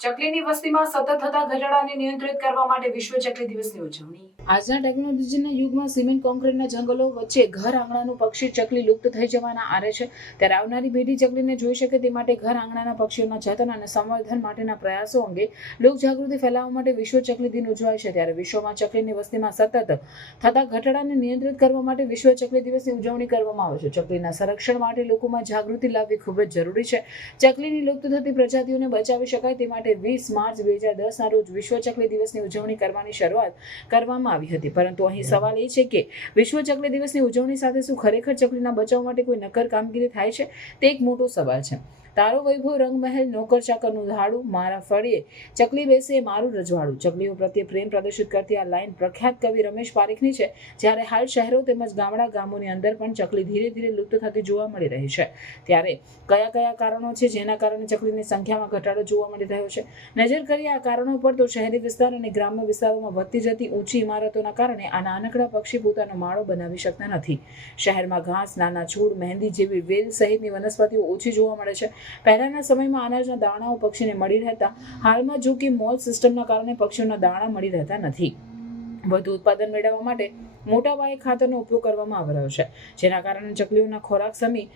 ચકલીની વસ્તીમાં સતત થતા ઘટાડાને નિયંત્રિત કરવા માટે વિશ્વ ચકલી દિવસની ઉજવણી. આજના ટેકનોલોજીના યુગમાં સિમેન્ટ કોન્ક્રીટના જંગલો વચ્ચે ઘર આંગણાનું પક્ષી ચકલી લુપ્ત થઈ જવાના આરે છે. ત્યારે આવનારી પેઢી ચકલીને જોઈ શકે તે માટે ઘર આંગણાના પક્ષીઓના જતન અને સંવર્ધન માટેના પ્રયાસો અંગે લોકજાગૃતિ ફેલાવવા માટે વિશ્વ ચકલી દિન ઉજવાય છે. ત્યારે વિશ્વમાં ચકલીની વસ્તીમાં સતત થતા ઘટાડાને નિયંત્રિત કરવા માટે વિશ્વ ચકલી દિવસની ઉજવણી કરવામાં આવે છે. ચકલીના સંરક્ષણ માટે લોકોમાં જાગૃતિ લાવવી ખૂબ જ જરૂરી છે. ચકલીની લુપ્ત થતી પ્રજાતિઓને બચાવી શકાય તે માટે 20 માર્ચ 2010 રોજ વિશ્વ ચકલી દિવસની ઉજવણી કરવાની શરૂઆત કરવામાં આવી હતી. પરંતુ અહીં સવાલ એ છે કે વિશ્વ ચકલી દિવસની ઉજવણી સાથે શું ખરેખર ચકલીના બચાવ માટે કોઈ નક્કર કામગીરી થાય છે? તે એક મોટો સવાલ છે. તારો વૈભવ રંગમહેલ નોકર ચાકરનું ધાડું, મારા ફળીએ ચકલી બેસે મારું રજવાડું. ચકલીઓ પ્રત્યે પ્રેમ પ્રદર્શિત કરતી આ લાઈન પ્રખ્યાત કવિ રમેશ પારીખની છે. જ્યારે હાલ શહેરો તેમજ ગામોની અંદર પણ ચકલી ધીરે ધીરે લુપ્ત થતી જોવા મળી રહી છે. ત્યારે કયા કયા કારણો છે જેના કારણે ચકલીની સંખ્યામાં ઘટાડો જોવા મળી રહ્યો છે? નજર કરીએ આ કારણો પર તો શહેરી વિસ્તાર અને ગ્રામ્ય વિસ્તારોમાં વધતી જતી ઊંચી ઇમારતોના કારણે આ નાનકડા પક્ષી પોતાનો માળો બનાવી શકતા નથી. શહેરમાં ઘાસ, નાના છોડ, મહેંદી જેવી વેલ સહિતની વનસ્પતિઓ ઓછી જોવા મળે છે. પહેલાના સમયમાં અનાજના દાણાઓ પક્ષીને મળી રહેતા. હાલમાં જો કે મોલ સિસ્ટમના કારણે પક્ષીઓના દાણા મળી રહેતા નથી. વધુ ઉત્પાદન મેળવવા માટે મોટા પાયે ખાતરનો ઉપયોગ કરવામાં આવી રહ્યો છે, જેના કારણે ચકલીઓના ખોરાક સમી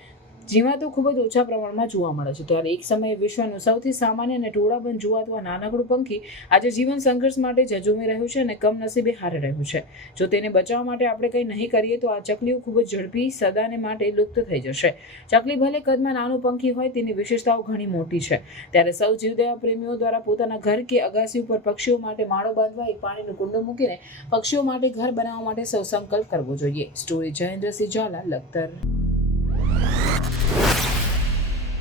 જીવાતો ખૂબ જ ઓછા પ્રમાણમાં જોવા મળે છે. ત્યારે એક સમયે વિશ્વનું સૌથી સામાન્ય અને ટોળાબંધ જોવાતું આ નાનકડું પંખી આજે જીવન સંઘર્ષ માટે ઝઝૂમી રહ્યું છે અને કમનસીબે હારી રહ્યું છે. જો તેને બચાવવા માટે આપણે કંઈ નહીં કરીએ તો આ ચકલીઓ ખૂબ જ ઝડપી સદાને માટે લુપ્ત થઈ જશે. ચકલી ભલે કદમાં નાનું પંખી હોય, તેની વિશેષતાઓ ઘણી મોટી છે. ત્યારે સૌ જીવદયા પ્રેમીઓ દ્વારા પોતાના ઘર કે અગાસી ઉપર પક્ષીઓ માટે માળો બાંધવા એક પાણીનું કુંડો મૂકીને પક્ષીઓ માટે ઘર બનાવવા માટે સૌ સંકલ્પ કરવો જોઈએ. સ્ટોરી જયેન્દ્રસિંહ ઝાલા, લખતર.